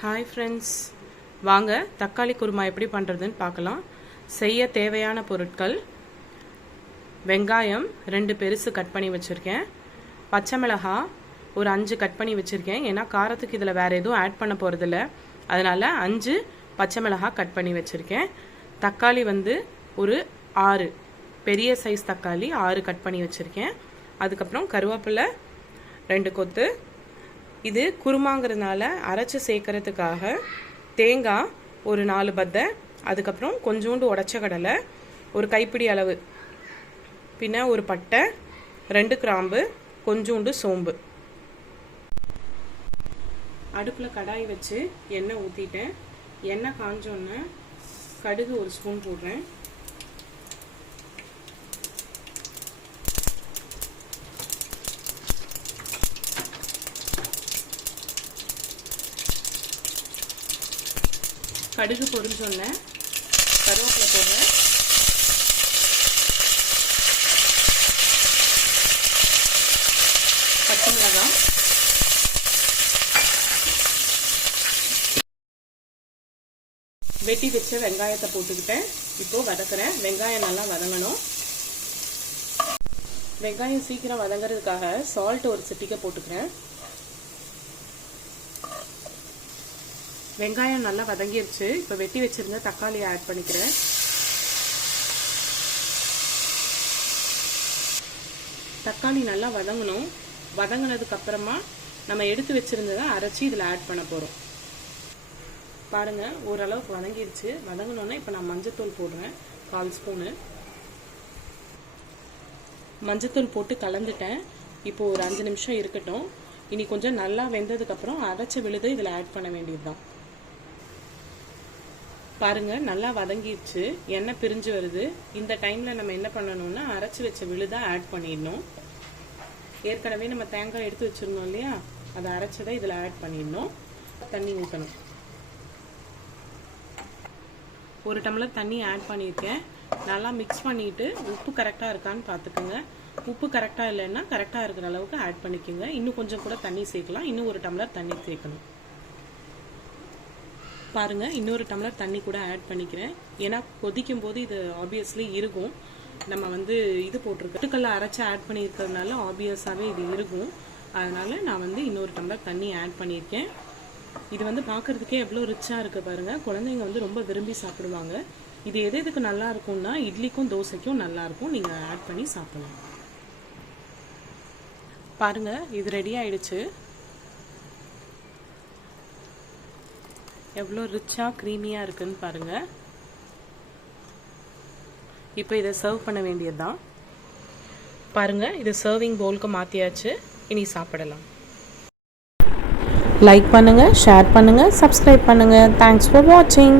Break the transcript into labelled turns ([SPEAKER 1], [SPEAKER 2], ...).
[SPEAKER 1] Hi friends வாங்க தக்காளி குருமா எப்படி பண்ணுறதுன்னு பார்க்கலாம். செய்ய தேவையான பொருட்கள். வெங்காயம் ரெண்டு பெருசு கட் பண்ணி வச்சுருக்கேன். பச்சை மிளகாய் ஒரு அஞ்சு கட் பண்ணி வச்சுருக்கேன். ஏன்னா காரத்துக்கு இதில் வேறு எதுவும் ஆட் பண்ண போகிறதில்ல அதனால் அஞ்சு பச்சை மிளகாய் கட் பண்ணி வச்சுருக்கேன். தக்காளி வந்து ஒரு ஆறு பெரிய சைஸ் தக்காளி ஆறு கட் பண்ணி வச்சுருக்கேன். அதுக்கப்புறம் கருவேப்பிலை ரெண்டு கொத்து இது குருமாங்கிறதுனால அரைச்சி சேர்க்கறதுக்காக தேங்காய் ஒரு நாலு பத்தை அதுக்கப்புறம் கொஞ்சோண்டு உடச்ச கடலை ஒரு கைப்பிடி அளவு. பின்ன ஒரு பட்டை ரெண்டு கிராம்பு கொஞ்சோண்டு சோம்பு. அடுப்பில் கடாய் வச்சு எண்ணெய் ஊற்றிட்டேன் எண்ணெய் காஞ்சோன்னே கடுகு ஒரு ஸ்பூன் போடுறேன். கடுகு பொரிஞ்சோன்னே கருவேப்பிலை போடுறேன். பச்சை மிளகாய். வெட்டி வச்ச வெங்காயத்தை போட்டுக்கிட்டேன். இப்போ வதக்குறேன். வெங்காயம் நல்லா வதங்கணும். வெங்காயம் சீக்கிரம் வதங்குறதுக்காக சால்ட் ஒரு சிட்டிக்க போட்டுக்கிறேன். வெங்காயம் நல்லா வதங்கிருச்சு. இப்போ வெட்டி வச்சுருந்த தக்காளியை ஆட் பண்ணிக்கிறேன். தக்காளி நல்லா வதங்கணும். வதங்கினதுக்கு அப்புறமா நம்ம எடுத்து வச்சுருந்ததை அரைச்சி இதில் ஆட் பண்ண போகிறோம் பாருங்கள் ஓரளவுக்கு வதங்கிருச்சு. வதங்கினோன்னா இப்போ நான் மஞ்சத்தூள் போடுறேன். கால் ஸ்பூனு. மஞ்சத்தூள் போட்டு கலந்துட்டேன். இப்போ ஒரு அஞ்சு நிமிஷம் இருக்கட்டும். இனி கொஞ்சம் நல்லா வெந்ததுக்கப்புறம் அரைச்ச விழுது இதில் ஆட் பண்ண வேண்டியது பாருங்கள் பாருங்க நல்லா வதங்கிடுச்சு. எண்ணெய் பிரிஞ்சு வருது. இந்த டைம்ல நம்ம என்ன பண்ணணும்னா அரைச்சி வச்ச விழுதாக ஆட் பண்ணிடணும். ஏற்கனவே நம்ம தேங்காய் எடுத்து வச்சிருந்தோம் இல்லையா? அதை அரைச்சதை இதில் ஆட் பண்ணிடணும். தண்ணி ஊற்றணும் ஒரு டம்ளர் தண்ணி ஆட் பண்ணியிருக்கேன். நல்லா மிக்ஸ் பண்ணிட்டு உப்பு கரெக்டாக இருக்கான்னு பார்த்துக்குங்க உப்பு கரெக்டாக இல்லைன்னா கரெக்டாக இருக்கிற அளவுக்கு ஆட் பண்ணிக்கோங்க. இன்னும் கொஞ்சம் கூட தண்ணி சேர்க்கலாம். இன்னும் ஒரு டம்ளர் தண்ணி சேர்க்கணும். பாருங்கள் இன்னொரு டம்ளர் தண்ணி கூட ஆட் பண்ணிக்கிறேன். ஏன்னா கொதிக்கும் போது இது ஆப்வியஸ்லி இருக்கும். நம்ம வந்து இது போட்டிருக்கோம் பொட்டுக்கல்ல அரைச்சி ஆட் பண்ணியிருக்கிறதுனால ஆப்வியஸாகவே இது இருக்கும். அதனால் நான் வந்து இன்னொரு டம்ளர் தண்ணி ஆட் பண்ணியிருக்கேன். இது வந்து பார்க்கறதுக்கே எவ்வளோ ரிச்சாக இருக்குது பாருங்கள் குழந்தைங்க வந்து ரொம்ப விரும்பி சாப்பிடுவாங்க. இது எது எதுக்கு நல்லா இருக்கும்னா இட்லிக்கும் தோசைக்கும் நல்லாயிருக்கும் நீங்கள் ஆட் பண்ணி சாப்பிடலாம். பாருங்க இது ரெடி ஆயிடுச்சு. எவ்வளோ ரிச்சாக க்ரீமியாக இருக்குன்னு பாருங்க. இப்போ இதை சர்வ் பண்ண வேண்டியது தான் பாருங்க இது சர்விங் பவுலுக்கு மாற்றியாச்சு இனி சாப்பிடலாம். லைக் பண்ணுங்கள் ஷேர் பண்ணுங்கள் சப்ஸ்கிரைப் பண்ணுங்கள் தேங்க்ஸ் ஃபார் வாட்சிங்